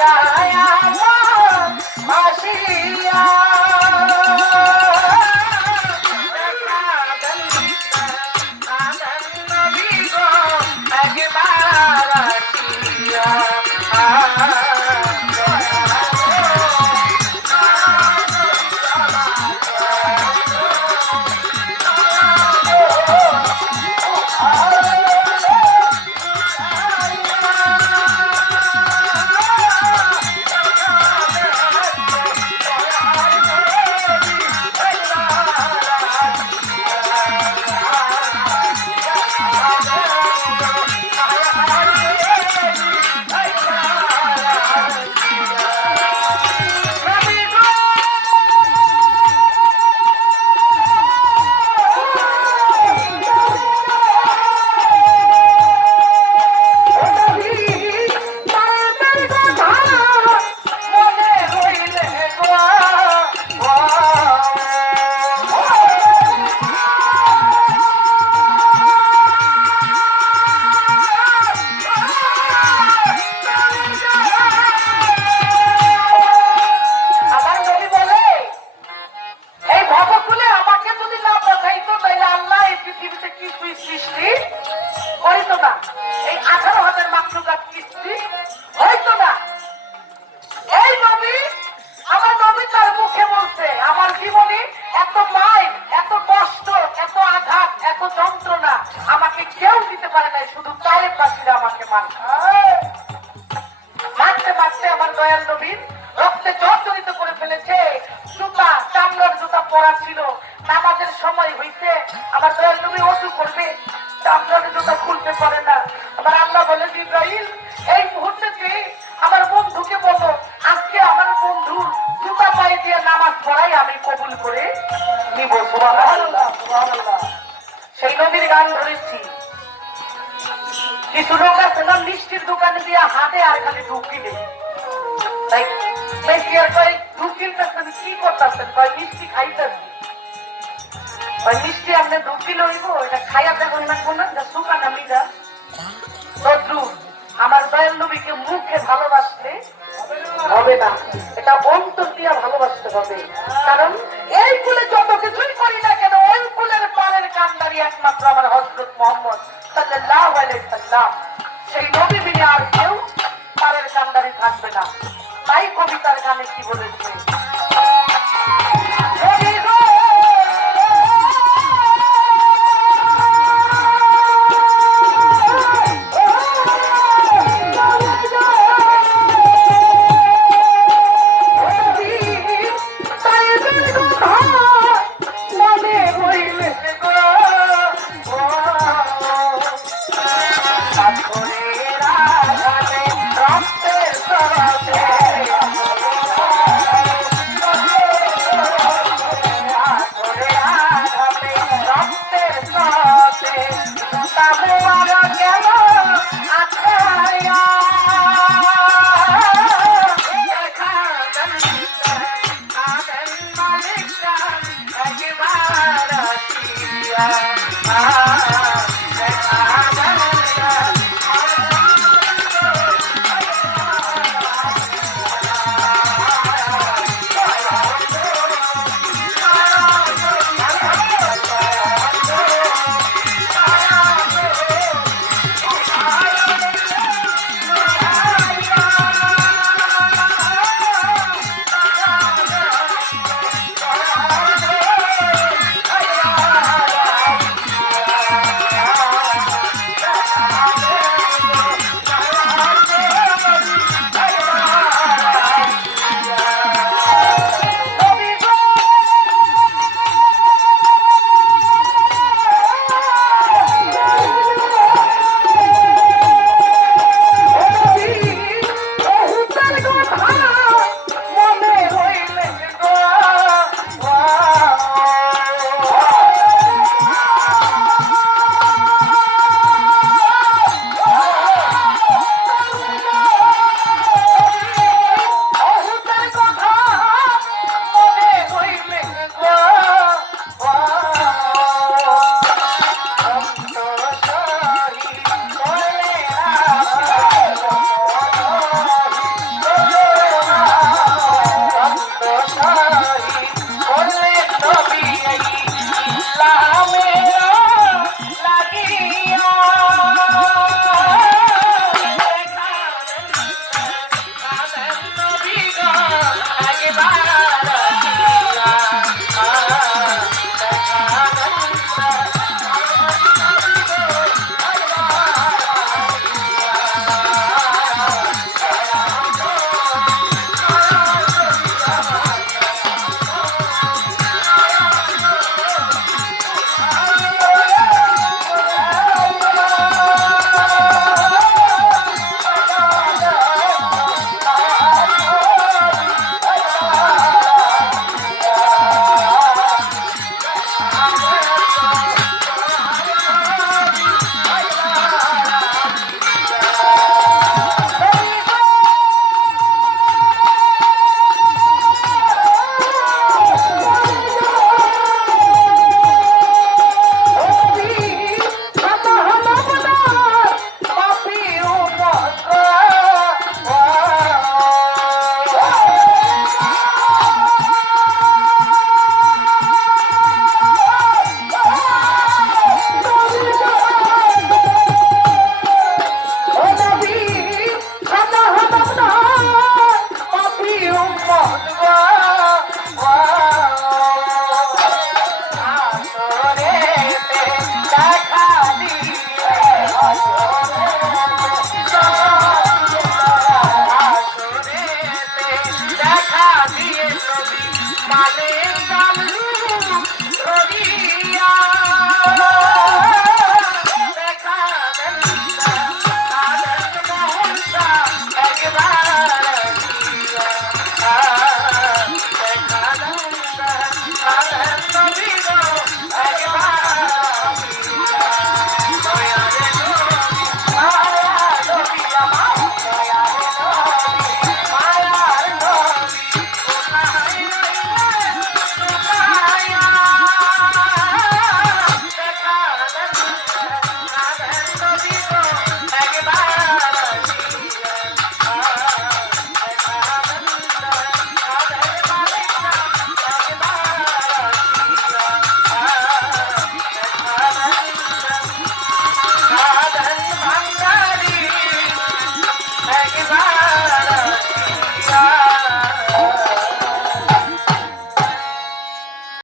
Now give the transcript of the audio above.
যায় আমার নবী আমার নবী তার মুখে বলছে আমার জীবনে এত মাইল এত কষ্ট এত আঘাত এত যন্ত্রণা আমাকে কেউ দিতে পারে নাই শুধু চায়ের পাখিরা আমাকে মারছে মারতে মারতে আমার দয়াল নবীন রক্তে জর্জরিত করে ফেলেছে। সেই নবীর গান ধরেছি। কিছু লোক আছে না, মিষ্টির দোকানে দিয়ে হাতে আর খালি ঢুকিলে তাই বেশি আর কয় ঢুকিলতেছেন কি করতেছেন? কয়, মিষ্টি খাইতেছেন মিষ্টি আপনি ঢুকিল হইব এটা খাইয়া দেখুন না কোন সুকা নামি যা তদ্রু আমার দয়াল নবীকে মুখে ভালোবাসলে হবে না। এটা অন্তর দিয়ে ভালোবাসতে হবে। কারণ এই কুলে একমাত্র আমার হজরত মোহাম্মদ সাল্লাল্লাহু আলাইহি ஆ